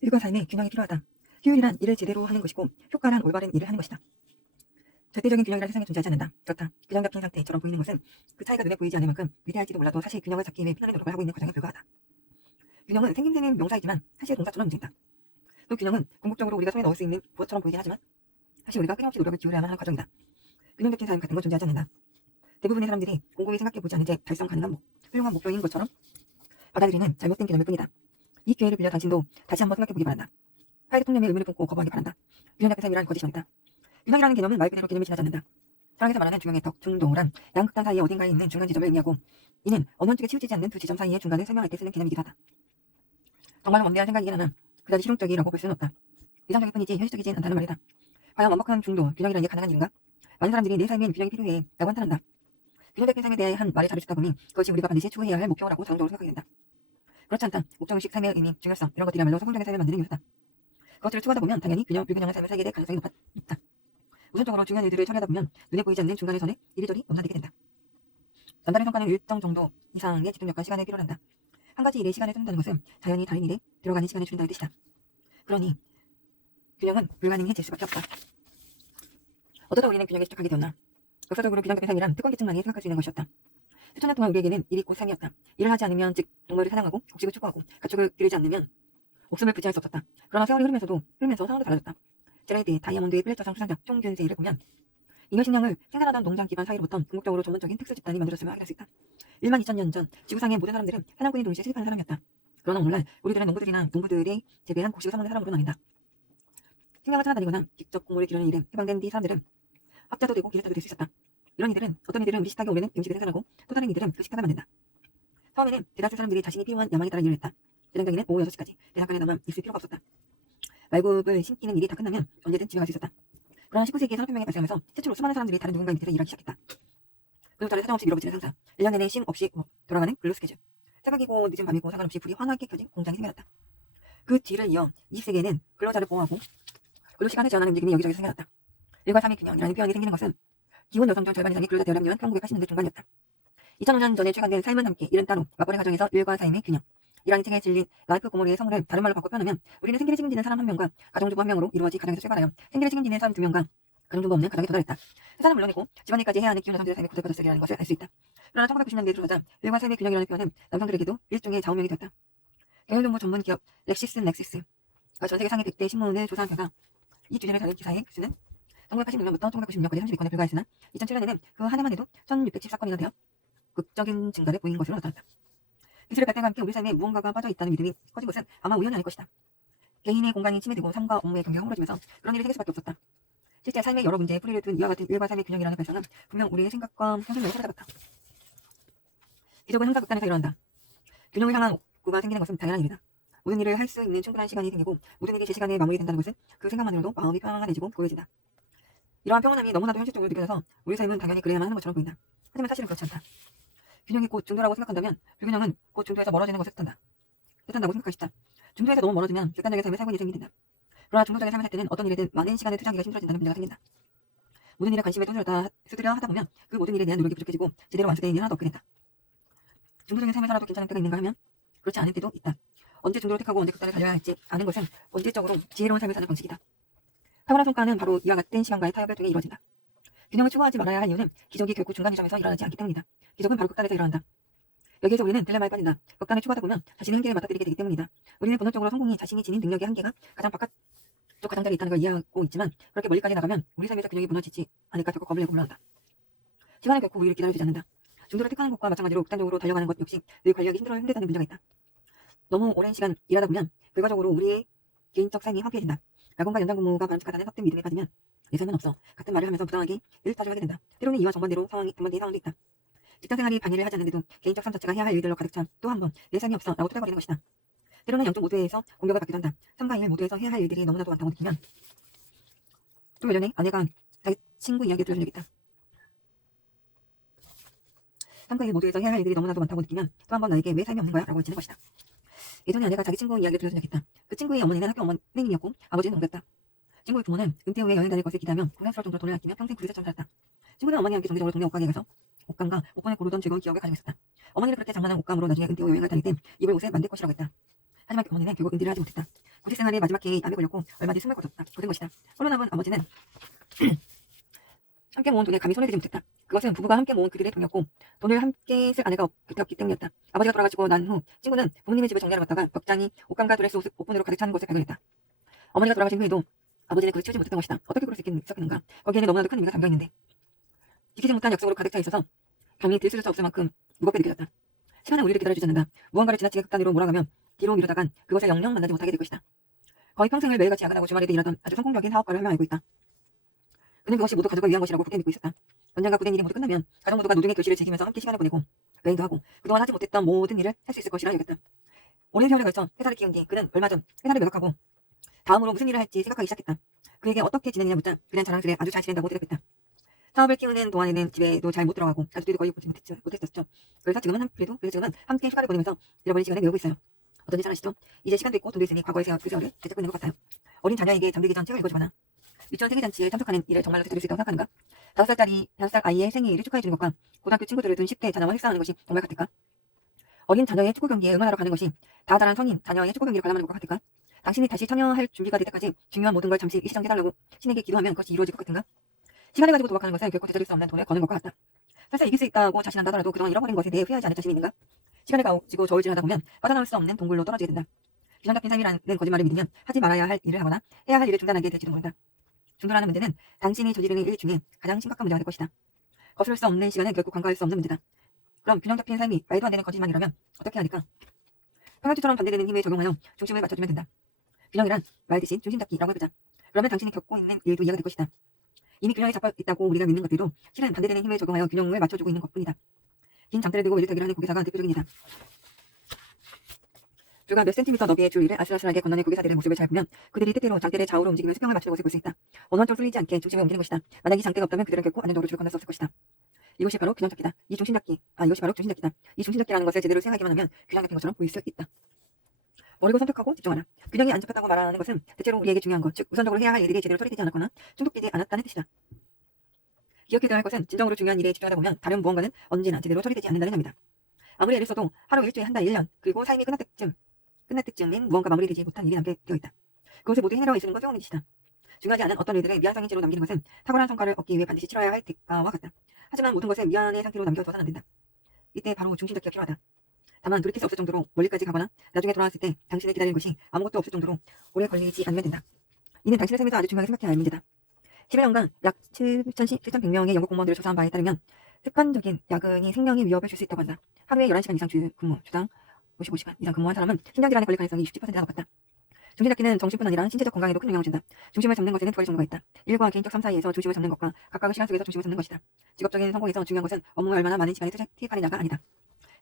일과 삶의 균형이 필요하다. 효율이란 일을 제대로 하는 것이고 효과란 올바른 일을 하는 것이다. 절대적인 균형이란 세상에 존재하지 않는다. 그렇다. 균형 잡힌 상태처럼 보이는 것은 그 차이가 눈에 보이지 않을 만큼 위대할지도 몰라도 사실 균형을 잡기 위해 피나는 노력을 하고 있는 과정에 불과하다. 균형은 생김새는 명사이지만 사실 동사처럼 움직인다. 또 균형은 궁극적으로 우리가 손에 넣을 수 있는 무엇처럼 보이긴 하지만 사실 우리가 끊임없이 노력을 기울여야만 하는 과정이다. 균형 잡힌 삶 같은 건 존재하지 않는다. 대부분의 사람들이 곰곰이 생각해보지 않은 채 달성 가능한 훌륭한 목표인 것처럼 받아들이는 잘못된 개념일 뿐이다. 이 기회를 빌려 당신도 다시 한번 생각해보기 바란다. 사회적 통념에 의문을 품고 거부하기 바란다. 균형 잡힌 삶이란 거짓이 아니다. 균형이라는 개념은 말 그대로 개념이 지나지 않는다. 사랑에서 말하는 중형의 덕, 중도란 양극단 사이에 어딘가에 있는 중간 지점을 의미하고 이는 어느 한쪽에 치우치지 않는 두 지점 사이의 중간을 설명할 때 쓰는 개념이기도 하다. 정말로 원대한 생각이긴 하나 그다지 실용적이라고 볼 수는 없다. 이상적일 뿐이지 현실적이진 않다는 말이다. 과연 완벽한 중도, 균형이라는 게 가능한 일인가? 많은 사람들이 내 삶엔 균형이 필요해 라고 한탄한다. 균형 잡힌 삶에 대한 말을 자주 듣다 보니 그것이 우리가 반드시 추구해야 할 목표라고 자동적으로 생각하게 된다. 그렇지 않다. 목적의식, 삶의 의미, 중요성 이런 것들이야말로 성공적인 삶을 만드는 요소다. 그것들을 추구하다 보면 당연히 균형, 불균형한 삶을 살게 될 가능성이 높다. 우선적으로 중요한 일들을 처리하다 보면 눈에 보이지 않는 중간의 선에 이리저리 넘나들게 된다. 전달의 성과는 일정 정도 이상의 집중력과 시간을 필요로 한다. 한 가지 일에 시간을 쏟는다는 것은 자연히 다른 일에 들어가는 시간을 줄인다는 뜻이다. 그러니 균형은 불가능해질 수밖에 없다. 어쩌다 우리는 균형에 집착하게 되었나? 역사적으로 균형 잡힌 삶이란 특권계층만이 생각할 수 있는 것이었다. 수천 년 동안 우리에게는 일이 곧 삶이었다. 일을 하지 않으면 즉 동물을 사냥하고 곡식을 추구하고 가축을 기르지 않으면 목숨을 부지할 수 없었다. 그러나 세월이 흐르면서 상황도 달라졌다. 제라이드, 다이아몬드의 플랫저상 수상자 총균세이를 보면 잉여 식량을 생산하던 농장 기반 사회로부터 궁극적으로 전문적인 특수 집단이 만들어졌음을 확인할 수 있다. 1만 2천 년 전 지구상의 모든 사람들은 사냥꾼인 동시에 수집하는 사람이었다. 그러나 오늘날 우리들은 농부들이나 농부들의 재배한 곡식을 사먹는 사람으로 나뉜다. 식량을 찾아다니거나 직접 곡물을 기르는 일에 해방된 뒤 사람들은 학자도 되고 기술자도 될 수 있었다. 이런 이들은 어떤 이들은 우리 식탁에 오르는 음식을 생산하고 또 다른 이들은 그 식탁을 만든다. 처음에는 대다수 사람들이 자신이 필요한 야망에 따라 일을 했다. 대장장이는 오후 6시까지 대장간에 남아 있을 필요가 없었다. 말굽을 심기는 일이 다 끝나면 언제든 집에 갈 수 있었다. 그러나 19세기의 산업혁명이 발생하면서 최초로 수많은 사람들이 다른 누군가의 밑에서 일하기 시작했다. 그동안에 사정없이 밀어붙이는 상사, 1년 내내 쉼 없이 돌아가는 근로 스케줄, 새벽이고 늦은 밤이고 상관없이 불이 환하게 켜진 공장이 생겨났다. 그 뒤를 이어 20세기에는 근로자를 보호하고 근로시간을 제한하는 움직임이 여기저기서 생겨났다. 일과 삶의 균형이라는 표현이 생기는 것은 기혼 여성 중 절반 이상이 근로자 대열량이던 1980년대 중반이었다. 2005년 전에 출간된 삶은 함께, 일은 따로, 맞벌이 가정에서 일과 삶의 균형 이라는 책에 실린 라이프 고모리의 성을 다른 말로 바꿔 표현하면 우리는 생계를 책임지는 사람 한 명과 가정주부 한 명으로 이루어진 가정에서 출발하여 생계를 책임지는 사람 두 명과 가정주부 없는 가정에 도달했다. 회사는 물론이고 집안일까지 해야 하는 기혼 여성들의 삶이 고달파졌으리라는 것을 알 수 있다. 그러나 1990년대에 들어서자 일과 삶의 균형이라는 표현은 남성들에게도 일종의 좌우명이 되었다. 경영정보 전문 기업 렉시스가 전 세계 상위 100대 신문을 조사한 결과 이 주제를 다룬 기사의 횟수는 1986년부터 1996년까지 32건에 불과했으나 2007년에는 그 한 해만 해도 1614건이나 되어 극적인 증가를 보인 것으로 나타났다. 기술의 발달과 함께 우리 삶에 무언가가 빠져 있다는 믿음이 커진 것은 아마 우연이 아닐 것이다. 개인의 공간이 침해되고 삶과 업무의 경계가 허물어지면서 그런 일이 생길 수밖에 없었다. 실제 삶의 여러 문제에 풀이를 둔 이와 같은 일과 삶의 균형이라는 발상은 분명 우리의 생각과 현실력을 사로잡았다. 기적은 항상 극단에서 일어난다. 균형을 향한 욕구가 생기는 것은 당연한 일이다. 모든 일을 할 수 있는 충분한 시간이 생기고 모든 일이 제 시간에 마무리된다는 것은 그 생각만으로도 마음이 평안해지고 고요해진다. 이러한 평온함이 너무나도 현실적으로 느껴져서 우리 삶은 당연히 그래야만 하는 것처럼 보인다. 하지만 사실은 그렇지 않다. 균형이 곧 중도라고 생각한다면 불균형은 곧 중도에서 멀어지는 것을 뜻한다고 생각하기 쉽다. 중도에서 너무 멀어지면 극단적인 삶을 살고 있는 셈이 된다. 그러나 중도적인 삶을 살 때는 어떤 일에든 많은 시간을 투자하기가 힘들어진다는 문제가 생긴다. 모든 일에 관심을 쏟으려 하다 보면 그 모든 일에 대한 노력이 부족해지고 제대로 완수된 일이 하나도 없게 된다. 중도적인 삶을 살아도 괜찮은 때가 있는가 하면 그렇지 않은 때도 있다. 언제 중도를 택하고 언제 극단을 달려야 할지 아는 것은 본질적으로 지혜로운 삶을 사는 방식이다. 탁월한 성과는 바로 이와 같은 시간과의 타협을 통해 이루어진다. 균형을 추구하지 말아야 할 이유는 기적이 결국 중간 지점에서 일어나지 않기 때문이다. 기적은 바로 극단에서 일어난다. 여기에서 우리는 딜레마에 빠진다. 극단을 추구하다 보면 자신의 한계를 맞닥뜨리게 되기 때문이다. 우리는 본능적으로 성공이 자신이 지닌 능력의 한계가 가장 바깥쪽 가장자리에 있다는 걸 이해하고 있지만 그렇게 멀리까지 나가면 우리 삶에서 균형이 무너지지 않을까 결국 겁을 내고 물러난다. 시간은 결코 우리를 기다려주지 않는다. 중도를 택하는 것과 마찬가지로 극단적으로 달려가는 것 역시 늘 관리하기 힘들다는 문제가 있다. 너무 오랜 시간 일하다 보면 결과적으로 우리의 개인적 삶이 황폐해진다. 야근과 연장 근무가 바람직하다는 헛된 믿음에 빠지면 내 삶은 없어. 같은 말을 하면서 부당하게 일타를 하게 된다. 때로는 이와 정반대로 상황인 상황도 있다. 직장생활이 방해를 하지 않는데도 개인적 삶 자체가 해야 할 일들로 가득 찬 또 한 번 내 삶이 없어 라고 투덜거리는 것이다. 때로는 양쪽 모두에서 공격을 받기도 한다. 삶과 일 모두에서 해야 할 일들이 너무나도 많다고 느끼면 또 예전에 아내가 자기 친구 이야기를 들려준 적이 있다. 삶과 일 모두에서 해야 할 일들이 너무나도 많다고 느끼면 또 한 번 나에게 왜 삶이 없는 거야? 라고 외치는 것이다. 예전에 아내가 자기 친구 이야기를 들려준 적이 있다. 그 친구의 어머니는 학교 선생님이었고 아버지는 농부였다. 친구의 부모는 은퇴 후에 여행 다닐 것을 기대하며 고생스러울 정도로 돈을 아끼며 평생 부리새처럼 살았다. 친구는 어머니와 함께 정기적으로 동네 옷가게에 가서 옷감과 옷권을 고르던 즐거운 기억을 가지고 있었다. 어머니는 그렇게 장난한 옷감으로 나중에 은퇴 후 여행을 다닐 때 입을 옷에 만들 것이라고 했다. 하지만 어머니는 결국 은퇴를 하지 못했다. 구직생활의 마지막 해에 암에 걸렸고 얼마 뒤 숨을 거둔 것이다. 홀로 남은 아버지는 함께 모은 돈에 감히 손을 대지 못했다. 그것은 부부가 함께 모은 그들의 돈이었고 돈을 함께 쓸 아내가 없기 때문이었다. 아버지가 돌아가시고 난 후 친구는 부모님의 집을 정리하러 갔다가 벽장이 옷감과 드레스 옷분으로 가득 찬 것을 발견했다. 어머니가 돌아가신 후에도 아버지는 그것을 치우지 못했던 것이다. 어떻게 그럴 수 있었겠는가. 거기에는 너무나도 큰 의미가 담겨있는데 지키지 못한 약속으로 가득 차 있어서 감히 들쓸 수 없을 만큼 무겁게 느껴졌다. 시간은 우리를 기다려주지 않는다. 무언가를 지나치게 극단으로 몰아가면 뒤로 미루다간 그것을 영영 만나지 못하게 될 것이다. 거의 평생을 매일같이 야근하고 주말에도 일하던 아주 성공적인 사업가를 하며 알고 있다. 그는 그것이 모두 가족을 위한 것이라고 굳게 믿고 있었다. 언젠가 고된 일이 모두 끝나면 가족 모두가 노동의 결실을 즐기면서 함께 시간을 보내고 여행도 하고 그동안 하지 못했던 모든 일을 할 수 있을 것이라 여겼다. 오랜 세월에 걸쳐 회사를 키운 뒤 그는 얼마 전 회사를 매각하고 다음으로 무슨 일을 할지 생각하기 시작했다. 그에게 어떻게 지내느냐 묻자 그는 자랑스레 아주 잘 지낸다고 대답했다. 사업을 키우는 동안에는 집에도 잘 못 들어가고 가족들도 거의 보지 못했었죠. 그래서 지금은 함께 휴가를 보내면서 잃어버린 시간을 메우고 있어요. 어떤지 잘 아시죠? 이제 시간도 있고 돈도 있으니 과거의 그 세월을 되짚고 있는 것 같아요. 어린 자녀에게 잠들기 전 책을 읽어주거나 유치원 생일잔치에 참석하는 일을 정말로 되돌릴 수 있다고 생각하는가? 5살 아이의 생일을 축하해주는 것과 고등학교 친구들을 둔 10대 자녀와 식사하는 것이 정말 같을까? 어린 자녀의 축구 경기에 응원하러 가는 것이 다 자란 성인 자녀의 축구 경기를 관람하는 것과 같을까? 당신이 다시 참여할 준비가 될 때까지 중요한 모든 걸 잠시 일시정지해달라고 신에게 기도하면 그것이 이루어질 것 같은가? 시간을 가지고 도박하는 것은 결코 되돌릴 수 없는 돈을 거는 것과 같다. 설사 이길 수 있다고 자신한다 하더라도 그동안 잃어버린 것에 대해 후회하지 않을 자신이 있는가? 시간을 가지고 저울질하다 보면 빠져나올 수 없는 동굴로 떨어지게 된다. 균형 잡힌 삶이라는 거짓말을 믿으면 하지 말아야 할 일을 하거나 해야 할 일을 중단하게 될지도 모른다. 중도라는 문제는 당신이 저지르는 일 중에 가장 심각한 문제가 될 것이다. 거스를 수 없는 시간은 결국 간과할 수 없는 문제다. 그럼 균형 잡힌 삶이 말도 안 되는 거짓말이라면 어떻게 해야 할까? 평균치처럼 반대되는 힘에 적용하여 중심을 맞춰주면 된다. 균형이란 말 대신 중심 잡기라고 해보자. 그러면 당신이 겪고 있는 일도 이해가 될 것이다. 이미 균형이 잡혀 있다고 우리가 믿는 것들도 실은 반대되는 힘에 적용하여 균형을 맞춰주고 있는 것뿐이다. 긴 장대를 들고 일을 하는 고개사가 대표적인 예다. 줄과 몇 센티미터 너비의 줄 위를 아슬아슬하게 건너는 고개사들의 모습을 잘 보면 그들이 때때로 장대를 좌우로 움직이며 수평을 맞추는 것을 볼 수 있다. 어느 한쪽 쏠리지 않게 중심을 옮기는 것이다. 만약 이 장대가 없다면 그들은 결코 안정적으로 줄을 건널 수 없을 것이다. 이것이 바로 균형 잡기다. 이것이 바로 중심 잡기다. 이 중심 잡기라는 것을 제대로 수행하기만 하면 균형 잡힌 것처럼 보일 수 있다. 머리고 선택하고 집중하라. 균형이 안 잡혔다고 말하는 것은 대체로 우리에게 중요한 것, 즉 우선적으로 해야 할 일들이 제대로 처리되지 않았거나 충족되지 않았다는 뜻이다. 기억해둬야 할 것은 진정으로 중요한 일에 집중하다 보면 다른 무언가는 언제나 제대로 처리되지 않는다는 점이다. 아무리 애를 써도 하루, 일주일, 한 달, 1년, 그리고 삶이 끝날 때쯤엔 무언가 마무리되지 못한 일이 남게 되어 있다. 그것을 모두 해내려 애쓰는 건 소용없는 짓이다. 중요하지 않은 어떤 일들을 미완성인 채로 남기는 것은 탁월한 성과를 얻기 위해 반드시 치러야 할 대가와 같다. 하지만 모든 것을 미완의 상태로 남겨둬서는 안 된다. 이때 바로 중심 잡기가 필요하다. 다만 돌이킬 수 없을 정도로 멀리까지 가거나 나중에 돌아왔을 때 당신을 기다리는 것이 아무것도 없을 정도로 오래 걸리지 않으면 된다. 이는 당신의 삶에서 아주 중요하게 생각해야 할 문제다. 11년간 약 7,100명의 영국 공무원들을 조사한 바에 따르면 습관적인 야근이 생명의 위협을 줄 수 있다고 한다. 하루에 11시간 이상 근무, 주당 55시간 이상 근무한 사람은 심장질환에 걸릴 가능성이 60%나 높았다. 중심 잡기는 정신뿐 아니라 신체적 건강에도 큰 영향을 준다. 중심을 잡는 것에는 두 가지 종류가 있다. 일과 개인적 삶 사이에서 중심을 잡는 것과 각각의 시간 속에서 중심을 잡는 것이다. 직업적인 성공에서 중요한 것은 업무에 얼마나 많은 시간을 투입하느냐가 아니다.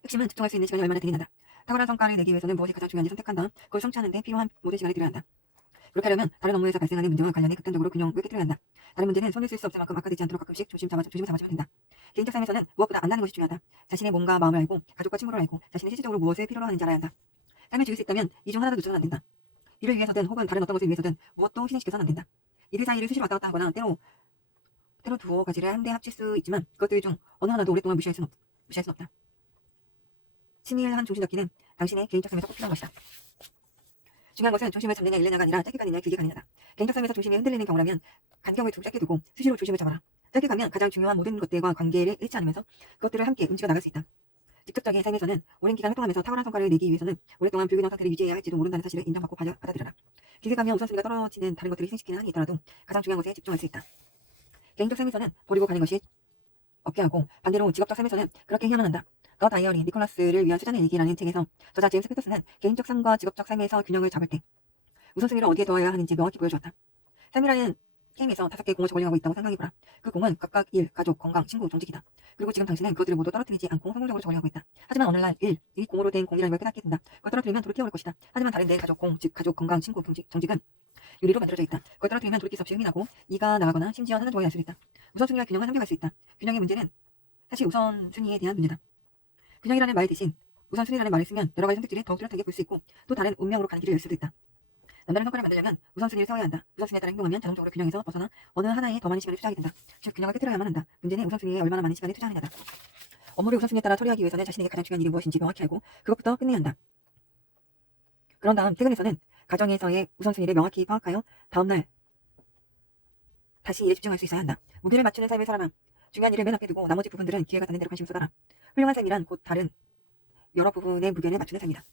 핵심은 집중할 수 있는 시간이 얼마나 되느냐다. 탁월한 성과를 내기 위해서는 무엇이 가장 중요한지 선택한 다음 그걸 성취하는 데 필요한 모든 시간을 들여야 한다. 그렇게 하려면 다른 업무에서 발생하는 문제와 관련해 극단적으로 균형을 깨뜨려야 한다. 다른 문제는 손을 쓸 수 없을 만큼 악화되지 않도록 가끔씩 조심을 잡아주면 된다. 개인적 삶에서는 무엇보다 안다는 것이 중요하다. 자신의 몸과 마음을 알고 가족과 친구를 알고 자신이 실질적으로 무엇을 필요로 하는지 알아야 한다. 삶을 즐길 수 있다면 이 중 하나도 놓쳐서는 안 된다. 이를 위해서든 혹은 다른 어떤 것을 위해서든 무엇도 희생시켜서는 안 된다. 이들 사이를 수시로 왔다 갔다 하거나 때로 두어 가지를 한데 합칠 수 있지만 그것들 중 어느 하나도 오랫동안 무시할 수는 없다. 친밀한 중심 잡기는 당신의 개인적 삶에서 꼭 필요한 것이다. 중요한 것은 중심을 잡느냐 잃느냐가 아니라 짧게 가느냐 길게 가느냐다. 개인적 삶에서 중심이 흔들리는 경우라면 간격을 짧게 두고 수시로 중심을 잡아라. 짧게 가면 가장 중요한 모든 것들과 관계를 잃지 않으면서 그것들을 함께 움직여 나갈 수 있다. 직접적인 삶에서는 오랜 기간 활동하면서 탁월한 성과를 내기 위해서는 오랫동안 불균형 상태를 유지해야 할지도 모른다는 사실을 인정받고 받아들여라. 길게 가면 우선순위가 떨어지는 다른 것들을 희생시키는 한이 있더라도 가장 중요한 것에 집중할 수 있다. 개인적 삶에서는 버리고 가는 것이 없게 하고 반대로 직업적 삶에서는 그렇게 해야만 한다. 더 다이어리 니콜라스를 위한 수잔의 일기라는 책에서 저자 제임스 패터슨은 개인적 삶과 직업적 삶에서 균형을 잡을 때 우선순위를 어디에 두어야 하는지 명확히 보여주었다. 삶이라는 게임에서 5개의 공을 저울링하고 있다고 생각해보라. 그 공은 각각 일, 가족, 건강, 친구, 정직이다. 그리고 지금 당신은 그것들을 모두 떨어뜨리지 않고 성공적으로 저울링하고 있다. 하지만 어느 날 이 공으로 된 공이라는 걸 깨닫게 된다. 그걸 떨어뜨리면 돌이켜 올 것이다. 하지만 다른 내 가족, 즉 가족, 건강, 친구, 정직은 유리로 만들어져 있다. 그걸 떨어뜨리면 돌이킬 수 없이 흠이 나고 이가 나가거나 심지어 하는 동안이 날 수도 있다. 우선순위와 균형은 함께 갈 수 있다. 균형의 문제는 사실 우선순위에 대한 문제다. 균형이라는 말 대신 우선순위라는 말을 쓰면 여러 가지 선택지를 더욱 뚜렷하게 볼 수 있고 또 다른 운명으로 가는 길을 열 수도 있다. 남다른 성과를 만들려면 우선순위를 세워야 한다. 우선순위에 따라 행동하면 자동적으로 균형에서 벗어나 어느 하나에 더 많은 시간을 투자하게 된다. 즉 균형을 깨뜨려야만 한다. 문제는 우선순위에 얼마나 많은 시간을 투자하느냐다. 업무를 우선순위에 따라 처리하기 위해서는 자신에게 가장 중요한 일이 무엇인지 명확히 알고 그것부터 끝내야 한다. 그런 다음 퇴근에서는 가정에서의 우선순위를 명확히 파악하여 다음날 다시 일에 집중할 수 있어야 한다. 무게를 맞추는 삶을 살아라. 중요한 일을 맨 앞에 두고 나머지 부분들은 기회가 닿는 대로 관심을 쏟아라. 훌륭한 삶이란 곧 다른 여러 부분의 무게를 맞추는 삶이다.